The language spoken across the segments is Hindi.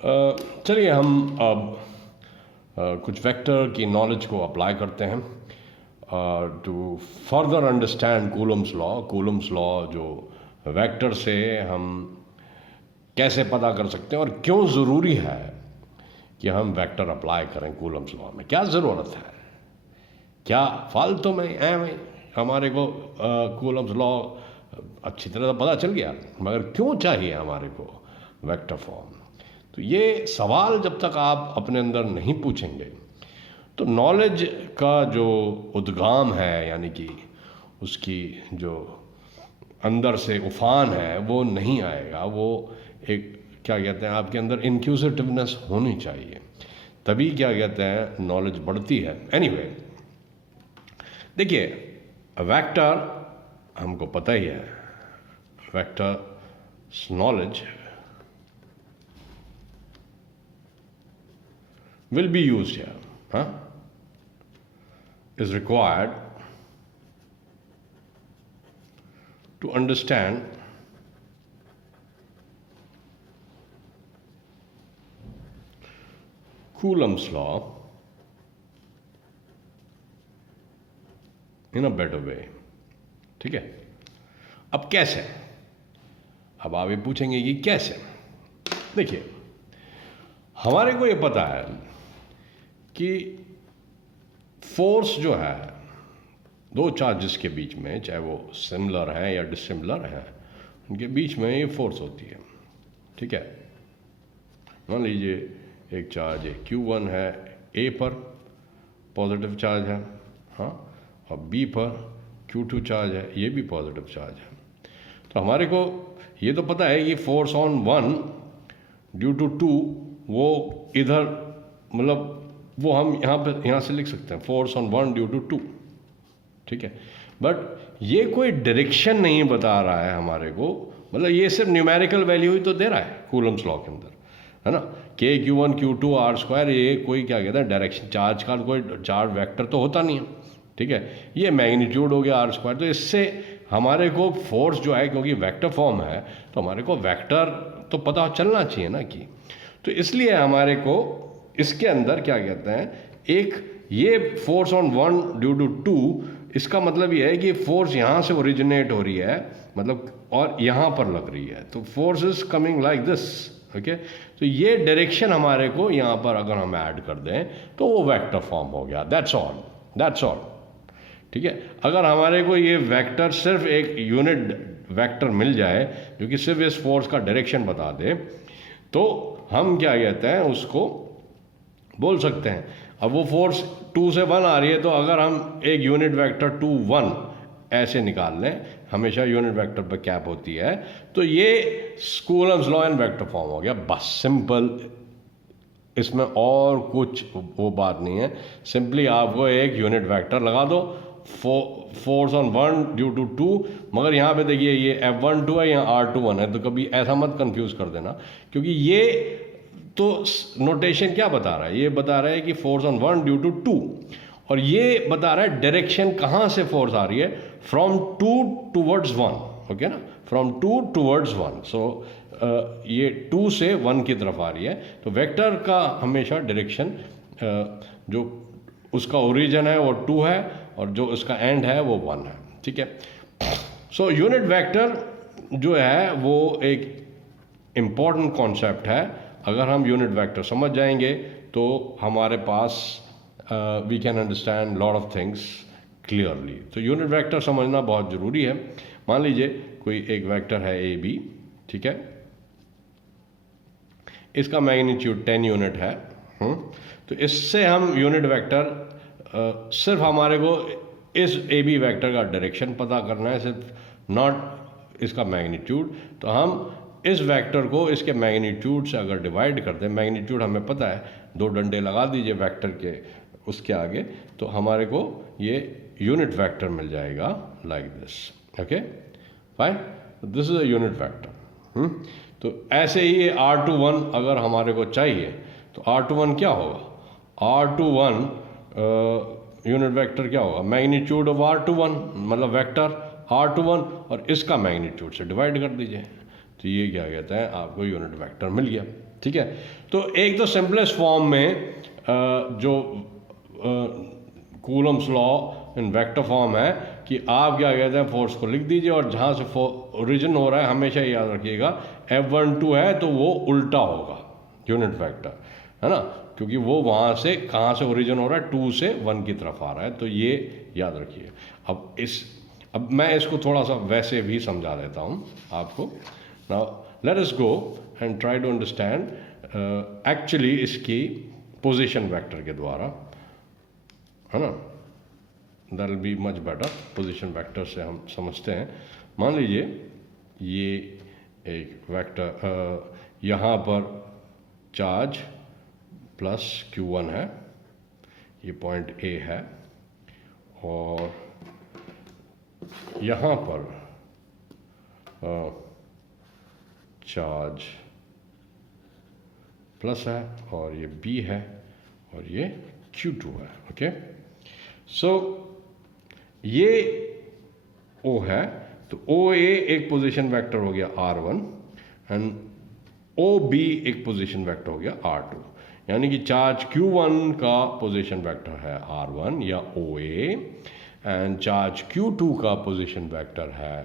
चलिए हम अब कुछ वेक्टर की नॉलेज को अप्लाई करते हैं to further understand Coulomb's law. Coulomb's law जो वेक्टर से हम कैसे पता कर सकते हैं और क्यों ज़रूरी है कि हम वेक्टर अप्लाई करें कूलम्स लॉ में, क्या ज़रूरत है, क्या फालतू में हमारे को कूलम्स लॉ अच्छी तरह से पता चल गया, मगर क्यों चाहिए हमारे को वेक्टर फॉर्म। तो ये सवाल जब तक आप अपने अंदर नहीं पूछेंगे तो नॉलेज का जो उद्गाम है, यानी कि उसकी जो अंदर से उफान है वो नहीं आएगा। वो एक क्या कहते हैं, आपके अंदर इंक्यूजिटिवनेस होनी चाहिए, तभी क्या कहते हैं नॉलेज बढ़ती है। एनीवे, देखिए वेक्टर हमको पता ही है, vector knowledge will be used here, is required to understand Coulomb's law in a better way। ठीक है, अब कैसे, अब आप ये पूछेंगे कि कैसे। देखिए हमारे को ये पता है कि फोर्स जो है दो चार्जेस के बीच में, चाहे वो सिमिलर हैं या डिसिमिलर हैं, उनके बीच में ये फोर्स होती है। ठीक है, मान लीजिए एक चार्ज Q1 है, A पर पॉजिटिव चार्ज है, हाँ, और B पर Q2 चार्ज है, ये भी पॉजिटिव चार्ज है। तो हमारे को ये तो पता है कि फोर्स ऑन 1 ड्यू टू 2 वो इधर, मतलब वो हम यहाँ से लिख सकते हैं फोर्स ऑन 1 ड्यू टू 2। ठीक है, बट ये कोई डायरेक्शन नहीं बता रहा है हमारे को, मतलब ये सिर्फ न्यूमेरिकल वैल्यू ही तो दे रहा है कूलम्स लॉ के अंदर, है ना। Q1 Q2 R², ये कोई क्या कहते हैं डायरेक्शन, चार्ज का कोई चार्ज वेक्टर तो होता नहीं है। ठीक है, ये मैग्नीट्यूड हो गया R²। तो इससे हमारे को फोर्स जो है, क्योंकि वेक्टर फॉर्म है तो हमारे को वेक्टर तो पता चलना चाहिए ना कि, तो इसलिए हमारे को इसके अंदर क्या कहते हैं, एक ये फोर्स ऑन 1 ड्यू टू 2, इसका मतलब ये है कि फोर्स यहाँ से ओरिजिनेट हो रही है, मतलब और यहाँ पर लग रही है, तो force is coming like this. Okay, तो ये डायरेक्शन हमारे को यहाँ पर अगर हम ऐड कर दें तो वो वेक्टर फॉर्म हो गया। That's all, that's all. ठीक है, अगर हमारे को ये वेक्टर सिर्फ एक यूनिट वेक्टर मिल जाए जो कि सिर्फ इस फोर्स का डायरेक्शन बता दे, तो हम क्या कहते हैं उसको बोल सकते हैं। अब वो फोर्स 2 से 1 आ रही है, तो अगर हम एक यूनिट वेक्टर 2 1 ऐसे निकाल लें, हमेशा यूनिट वेक्टर पर कैप होती है, तो ये Coulomb's law in vector form हो गया। बस सिंपल, इसमें और कुछ वो बात नहीं है। सिंपली आपको एक यूनिट वेक्टर लगा दो, फोर्स ऑन 1 ड्यू टू 2, मगर यहाँ पे देखिए ये F12 है, यहाँ R21 है, तो कभी ऐसा मत कंफ्यूज कर देना, क्योंकि ये तो नोटेशन क्या बता रहा है, ये बता रहा है कि फोर्स ऑन 1 ड्यू टू 2, और ये बता रहा है डायरेक्शन कहाँ से फोर्स आ रही है, फ्रॉम 2 टूवर्ड्स 1। ओके ना, फ्रॉम 2 टूवर्ड्स 1। सो ये 2 से 1 की तरफ आ रही है, तो वेक्टर का हमेशा डायरेक्शन जो उसका ओरिजिन है वो 2 है और जो उसका एंड है वो 1 है। ठीक है, सो यूनिट वेक्टर जो है वो एक इम्पॉर्टेंट कॉन्सेप्ट है। अगर हम यूनिट वेक्टर समझ जाएंगे तो हमारे पास we can understand lot of things clearly. तो यूनिट वेक्टर समझना बहुत ज़रूरी है। मान लीजिए कोई एक वेक्टर है AB, ठीक है, इसका मैग्नीट्यूड 10 यूनिट है। तो इससे हम यूनिट वेक्टर सिर्फ हमारे को इस AB वेक्टर का डायरेक्शन पता करना है, सिर्फ नॉट इसका मैग्नीट्यूड। तो हम इस वेक्टर को इसके मैग्नीट्यूड से अगर डिवाइड कर दें, मैग्नीट्यूड हमें पता है, 2 डंडे लगा दीजिए वेक्टर के उसके आगे, तो हमारे को ये यूनिट वेक्टर मिल जाएगा like this. Okay fine, this is a unit vector. तो ऐसे ही R21 अगर हमारे को चाहिए तो R21 क्या होगा, R21 यूनिट वेक्टर क्या होगा, मैग्नीट्यूड ऑफ R21, मतलब वेक्टर R21 और इसका मैग्नीट्यूड से डिवाइड कर दीजिए, तो ये क्या कहता है आपको यूनिट वेक्टर मिल गया। ठीक है। तो एक तो सिंपलेस्ट फॉर्म में जो Coulomb's law in vector form है कि आप क्या कहते हैं, फोर्स को लिख दीजिए और जहाँ से ओरिजिन हो रहा है हमेशा याद रखिएगा F12 है तो वो उल्टा होगा यूनिट वेक्टर, है ना, क्योंकि वो वहाँ से कहाँ से ओरिजिन हो रहा है, 2 से 1 की तरफ आ रहा है, तो ये याद रखिए। अब मैं इसको थोड़ा सा वैसे भी समझा देता हूँ आपको। Now let us go and try to understand actually इसकी पोजीशन वेक्टर के द्वारा, है ना, that will be much better. Position vector से हम समझते हैं। मान लीजिए ये एक वेक्टर, यहाँ पर चार्ज प्लस Q1 है, ये पॉइंट A है, और यहाँ पर चार्ज प्लस है और ये B है और ये Q2 है। ओके, सो ये O है, तो OA एक पोजीशन वेक्टर हो गया R1 एंड OB एक पोजीशन वेक्टर हो गया R2, यानी कि चार्ज Q1 का पोजीशन वेक्टर है R1 या OA एंड चार्ज Q2 का पोजीशन वेक्टर है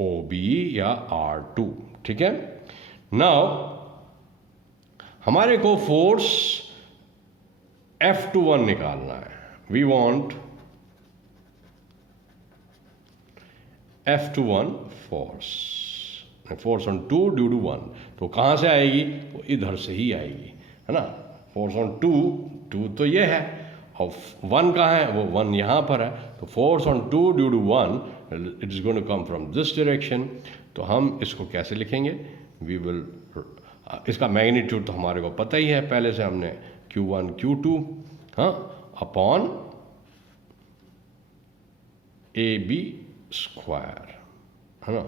OB या R2। ठीक है। नाउ हमारे को फोर्स F21 निकालना है। We want F21 force on 2 due to 1, तो कहाँ से आएगी, तो इधर से ही आएगी, है ना। फोर्स ऑन 2 तो ये है और 1 कहाँ है, वो 1 यहाँ पर है, तो force on 2 due to 1 it is going to come from this direction. तो हम इसको कैसे लिखेंगे, वी विल, इसका मैग्नीट्यूड तो हमारे को पता ही है, पहले से हमने Q1 Q2 हाँ अपॉन AB स्क्वायर, है ना,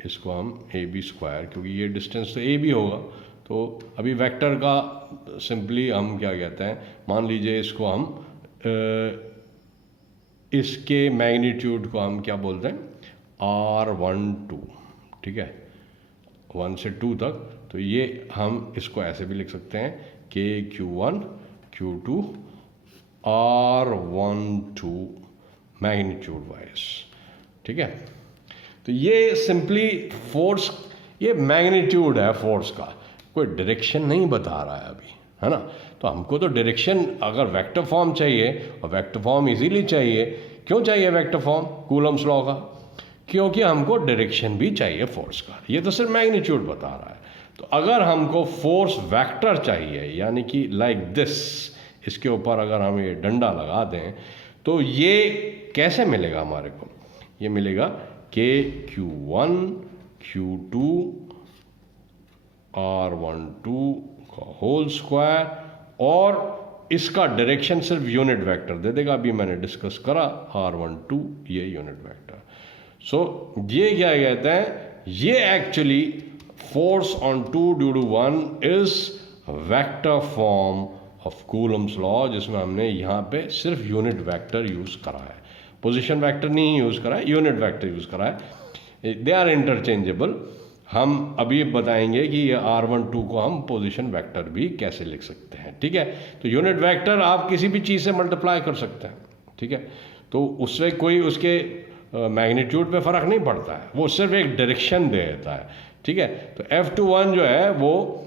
इसको हम AB स्क्वायर, क्योंकि ये डिस्टेंस तो AB होगा, तो अभी वेक्टर का सिंपली हम क्या कहते हैं, मान लीजिए इसको हम इसके मैग्नीट्यूड को हम क्या बोलते हैं, R12, ठीक है, 1 से 2 तक। तो ये हम इसको ऐसे भी लिख सकते हैं कि Q1 Q2 R12 magnitude wise. ठीक है, तो ये सिंपली फोर्स, ये मैग्नीट्यूड है फोर्स का, कोई डायरेक्शन नहीं बता रहा है अभी, है ना। तो हमको तो डायरेक्शन अगर वेक्टर फॉर्म चाहिए, और वेक्टर फॉर्म इजीली चाहिए, क्यों चाहिए वेक्टर फॉर्म, कूलम्स लॉ का, क्योंकि हमको डायरेक्शन भी चाहिए फोर्स का, ये तो सिर्फ मैग्नीट्यूड बता रहा है। तो अगर हमको फोर्स वेक्टर चाहिए, यानी कि लाइक दिस, इसके ऊपर अगर हम ये डंडा लगा दें, तो ये कैसे मिलेगा हमारे को, ये मिलेगा कि Q1 Q2 R12 का होल स्क्वायर, और इसका डायरेक्शन सिर्फ यूनिट वेक्टर दे देगा, अभी मैंने डिस्कस करा R12 ये यूनिट वेक्टर। सो ये क्या कहते हैं, ये actually force on 2 due to 1 is vector form of Coulomb's law, जिसमें हमने यहाँ पे सिर्फ यूनिट वेक्टर यूज करा है, पोजीशन वेक्टर नहीं यूज करा है, यूनिट वेक्टर यूज करा है। They are interchangeable. हम अभी बताएंगे कि ये R12 को हम पोजीशन वेक्टर भी कैसे लिख सकते हैं। ठीक है, तो यूनिट वेक्टर आप किसी भी चीज़ से मल्टीप्लाई कर सकते हैं, ठीक है, तो उससे कोई उसके मैग्नीट्यूड पे फ़र्क नहीं पड़ता है, वो सिर्फ एक डायरेक्शन दे देता है। ठीक है, तो F21 जो है वो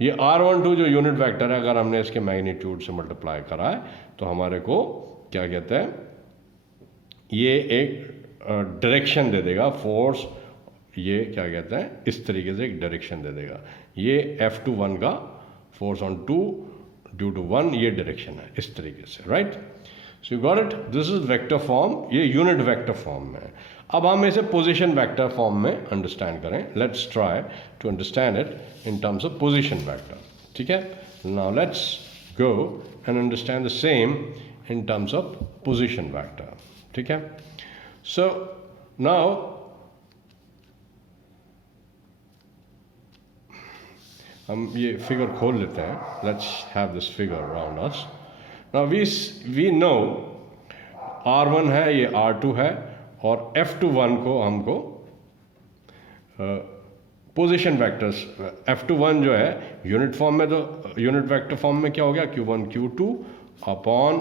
ये R12 जो यूनिट वेक्टर है, अगर हमने इसके मैग्नीट्यूड से मल्टीप्लाई करा है तो हमारे को क्या कहते हैं, ये एक डायरेक्शन दे देगा फोर्स, ये क्या कहते हैं, इस तरीके से एक डायरेक्शन दे देगा। ये F21 का फोर्स ऑन 2 ड्यू टू 1 ये डायरेक्शन है, इस तरीके से, right. So you got it, this is vector form, ये यूनिट वेक्टर फॉर्म में है। अब हम इसे पोजीशन वेक्टर फॉर्म में अंडरस्टैंड करें। Let's try to understand it in terms of position vector. ठीक है, now let's go and understand the same in terms of position vector. ठीक है, सो नाउ हम ये फिगर खोल लेते हैं। Let's have this figure around us. Now we know R1 है, ये R2 है, और F21 को हमको पोजीशन वेक्टर्स F21 जो है यूनिट फॉर्म में, तो यूनिट वेक्टर फॉर्म में क्या हो गया, Q1 Q2 अपॉन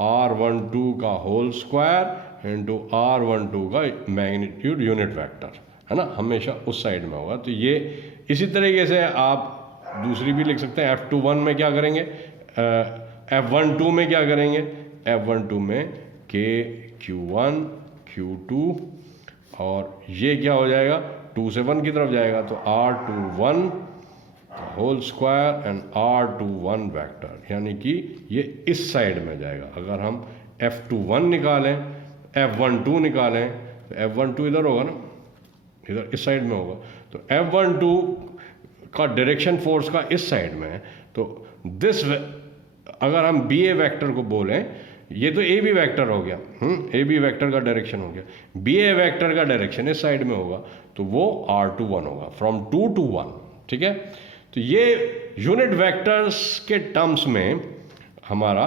R12 का होल स्क्वायर इंटू R12 का मैग्नीट्यूड यूनिट वेक्टर, है ना, हमेशा उस साइड में होगा। तो ये इसी तरीके से आप दूसरी भी लिख सकते हैं। F21 में क्या करेंगे, F12 में क्या करेंगे, F12 में K Q1 Q2 और ये क्या हो जाएगा, 2 से 1 की तरफ जाएगा, तो R21 whole square and R21 vector, यानी कि ये इस साइड में जाएगा। अगर हम F21 निकालें, F12 निकालें, तो F12 इधर होगा ना, इधर इस साइड में होगा, तो F12 का डायरेक्शन फोर्स का इस साइड में है। तो दिस, अगर हम बी ए वैक्टर को बोलें, ये तो ए बी वैक्टर हो गया, ए बी वैक्टर का डायरेक्शन हो गया, बी ए वैक्टर का डायरेक्शन इस साइड में होगा, तो वो R21 होगा, फ्रॉम 2 to 1, ठीक है। तो ये यूनिट वेक्टर्स के टर्म्स में हमारा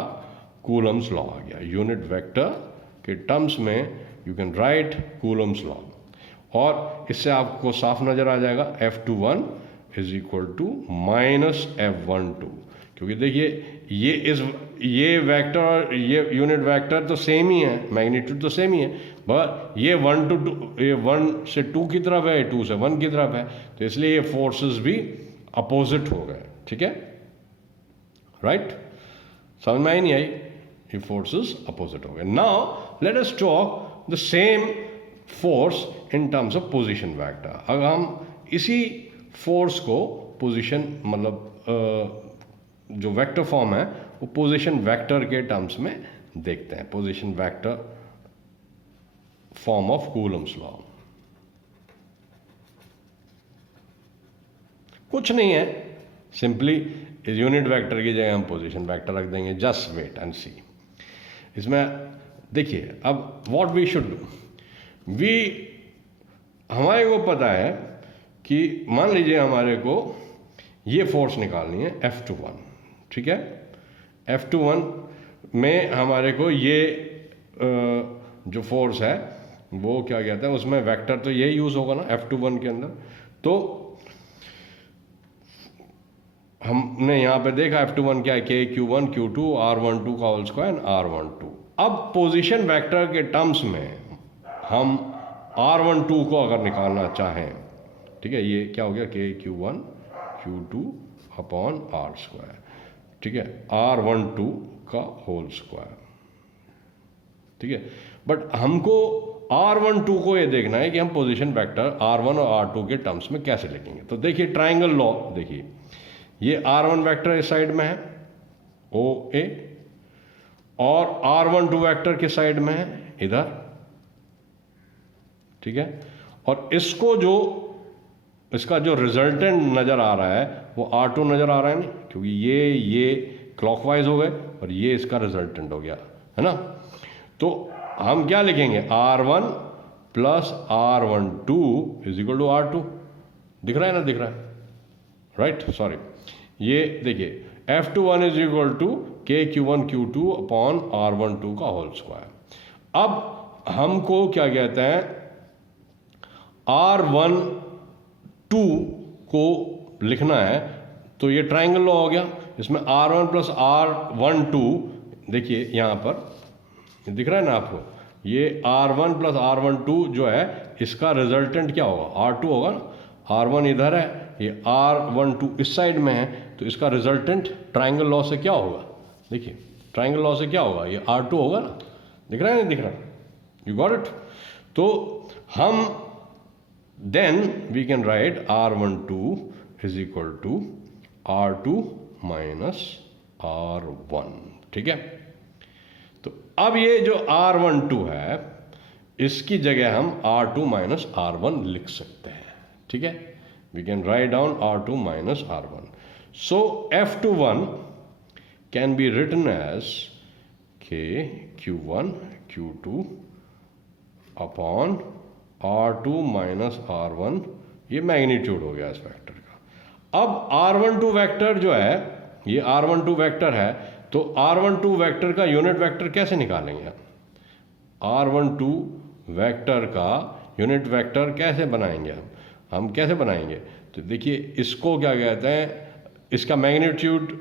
कूलम्स लॉ आ गया। यूनिट वेक्टर के टर्म्स में you can write Coulomb's law, और इससे आपको साफ नजर आ जाएगा F21 is equal to minus F12, क्योंकि देखिए ये वेक्टर और ये यूनिट वेक्टर तो सेम ही है, मैग्नीट्यूड तो सेम ही है, बट ये 1 to 2, ये 1 से 2 की तरफ है, 2 से 1 की तरफ है, तो इसलिए ये फोर्सेस भी अपोजिट हो गए, ठीक है, राइट। समझ में आई नहीं आई, ये फोर्सेस अपोजिट हो गए। Now let us talk the same force in terms of position vector. अगर हम इसी फोर्स को पोजीशन, मतलब जो वेक्टर फॉर्म है वो पोजीशन वेक्टर के टर्म्स में देखते हैं, position vector form of Coulomb's law. कुछ नहीं है, सिंपली इस यूनिट वेक्टर की जगह हम पोजीशन वेक्टर रख देंगे। जस्ट वेट एंड सी। इसमें देखिए अब व्हाट वी शुड डू, हमारे को पता है कि मान लीजिए हमारे को ये फोर्स निकालनी है F21, ठीक है। F21 में हमारे को ये जो फोर्स है वो क्या कहते हैं, उसमें वेक्टर तो ये यूज होगा ना F21 के अंदर। तो हमने यहाँ पे देखा F21 क्या है, K Q1 Q2 R12 का होल स्क्वायर R12। अब पोजीशन वेक्टर के टर्म्स में हम R12 को अगर निकालना चाहें, ठीक है, ये क्या हो गया, K Q1 Q2 upon R square, ठीक है, R12 का होल स्क्वायर, ठीक है। बट हमको R12 को ये देखना है कि हम पोजीशन वेक्टर R1 और R2 के टर्म्स में कैसे लिखेंगे। तो देखिए ट्राइंगल लॉ, देखिए ये R1 वेक्टर इस साइड में है OA, और R12 वेक्टर किस साइड में है, इधर, ठीक है। और इसको जो इसका जो रिजल्टेंट नजर आ रहा है वो R2 नजर आ रहा है नहीं, क्योंकि ये क्लॉकवाइज हो गए और ये इसका रिजल्टेंट हो गया, है ना। तो हम क्या लिखेंगे, R1 plus R12 is equal to R2। दिख रहा है ना, दिख रहा है, राइट, सॉरी। ये देखिए F21 is equal to K Q1 Q2 upon R12 का होल स्क्वायर। अब हमको क्या कहते हैं, R12 को लिखना है, तो ये ट्राइंगल लॉ हो गया। इसमें R1 प्लस R12, देखिए यहाँ पर दिख रहा है ना आपको, ये R1 प्लस R12 जो है इसका रिजल्टेंट क्या होगा, R2 होगा ना। R1 इधर है, ये R12 इस साइड में है, तो इसका रिजल्टेंट ट्राइंगल लॉ से क्या होगा, देखिए ट्राइंगल लॉ से क्या होगा, ये R2 होगा ना। दिख रहा है नहीं दिख रहा, यू गॉट इट। तो हम then we can write R12 is equal to R2 minus R1, ठीक है। तो अब ये जो R12 है इसकी जगह हम R2 माइनस R1 लिख सकते हैं, ठीक है। We can write down R2 minus R1। So F21 can be written as K Q1 Q2 upon R2 minus R1, ये मैग्नीट्यूड हो गया इस वेक्टर का। अब R12 वेक्टर जो है, ये R12 वेक्टर है, तो R12 वेक्टर का यूनिट वेक्टर कैसे निकालेंगे, R12 वेक्टर का यूनिट वेक्टर कैसे बनाएंगे हम कैसे बनाएंगे? तो देखिए इसको क्या कहते हैं, इसका मैग्नीट्यूड,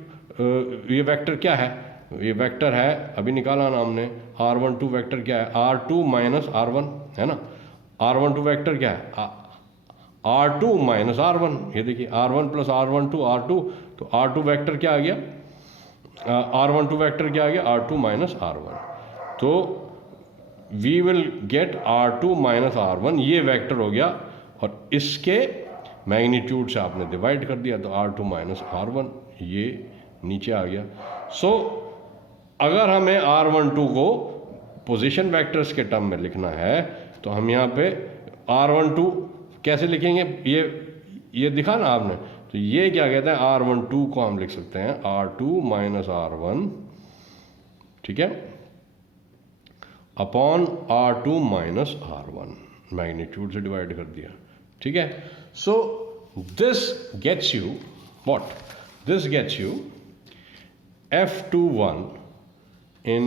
ये वेक्टर क्या है? ये वेक्टर है, अभी निकाला ना हमने, r12 वेक्टर क्या है? r2 माइनस r1 है ना। r12 वेक्टर क्या है? r2 minus r1। ये देखिए r1 प्लस r12 r2, तो r2 वेक्टर क्या आ गया? r12 वेक्टर क्या आ गया? r2 minus r1। तो we will get r2 minus r1, ये वेक्टर हो गया, और इसके मैग्नीट्यूड से आपने डिवाइड कर दिया, तो r2 माइनस r1 ये नीचे आ गया। सो अगर हमें r12 को पोजीशन वेक्टर्स के टर्म में लिखना है, तो हम यहाँ पे r12 कैसे लिखेंगे? ये दिखा ना आपने, तो ये क्या कहते हैं, r12 को हम लिख सकते हैं r2 माइनस r1, ठीक है, upon r2 minus r1, magnitude से डिवाइड कर दिया, ठीक है। So this gets you what? This gets you F21 in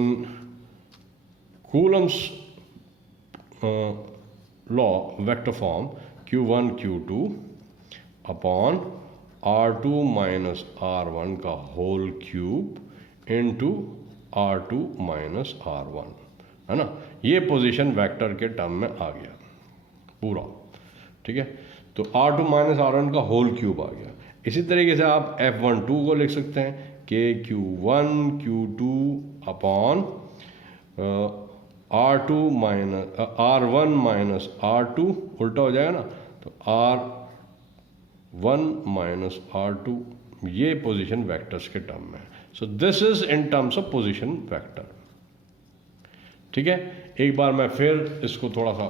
Coulomb's law vector form Q1 Q2 upon R2 minus R1 का whole cube into R2 minus R1, है ना। ये पोजीशन वेक्टर के टर्म में आ गया पूरा, ठीक है। तो R2 माइनस R1 का होल क्यूब आ गया। इसी तरीके से आप F12 को लिख सकते हैं के Q1 Q2 upon R2 minus R1 minus R2, उल्टा हो जाएगा ना, तो R1 माइनस R2, ये पोजीशन वेक्टर्स के टर्म में। So this is in terms of position vector, ठीक है। एक बार मैं फिर इसको थोड़ा सा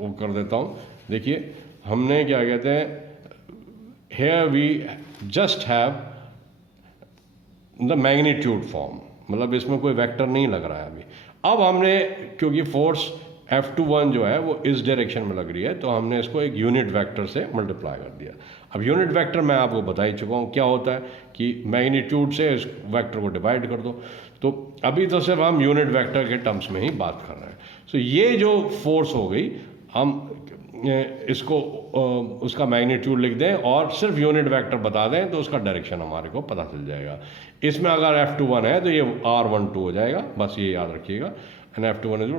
वो कर देता हूँ। देखिए हमने क्या कहते हैं, here we just have the magnitude form, मतलब इसमें कोई वेक्टर नहीं लग रहा है अभी। अब हमने, क्योंकि फोर्स F21 जो है वो इस डायरेक्शन में लग रही है, तो हमने इसको एक यूनिट वेक्टर से मल्टीप्लाई कर दिया। अब यूनिट वेक्टर मैं आपको बता ही चुका हूँ क्या होता है, कि मैग्नीट्यूड से इस वेक्टर को डिवाइड कर दो। तो अभी तो सिर्फ हम यूनिट वेक्टर के टर्म्स में ही बात कर रहे हैं। सो ये जो फोर्स हो गई, हम इसको उसका मैग्नीट्यूड लिख दें और सिर्फ यूनिट वेक्टर बता दें, तो उसका डायरेक्शन हमारे को पता चल जाएगा। इसमें अगर F21 है तो ये R12 हो जाएगा, बस ये याद रखिएगा। एंड F21 इज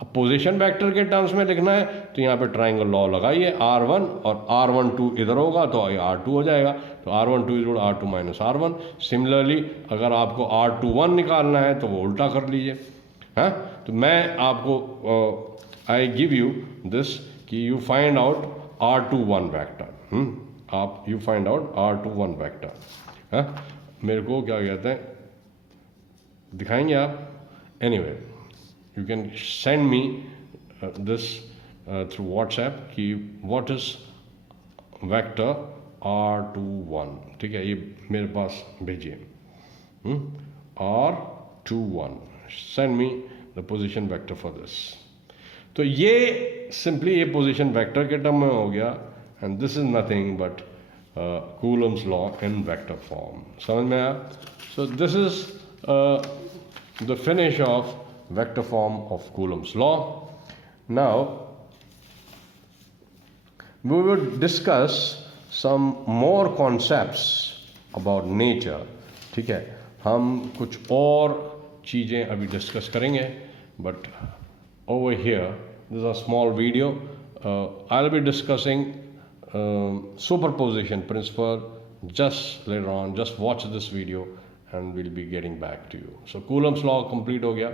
अब पोजीशन वेक्टर के टर्म्स में लिखना है, तो यहाँ पे ट्राइंगल लॉ लगाइए, R1 और R12 इधर होगा तो ये R2 हो जाएगा, तो R12 is R2 minus R1। Similarly अगर आपको R21 निकालना है तो वो उल्टा कर लीजिए, हाँ। तो मैं आपको आई गिव यू दिस कि you find out R21 vector, आप you find out R21 vector, हाँ। मेरे को क्या कहते हैं, दिखाएंगे आप? Anyway you can send me this through WhatsApp कि व्हाट इज वेक्टर R21, ठीक है, ये मेरे पास भेजिए, R21, send me the position vector for this. तो ये सिंपली ये पोजीशन वेक्टर के टर्म में हो गया, and this is nothing but Coulomb's law in vector form। समझ में आया? So this is the finish of vector form of Coulomb's law. Now we will discuss some more concepts about nature, ठीक है। हम कुछ और चीज़ें अभी डिस्कस करेंगे, but over here this is a small video. I'll be discussing superposition principle just later on. Just watch this video and we'll be getting back to you. So Coulomb's law complete हो गया।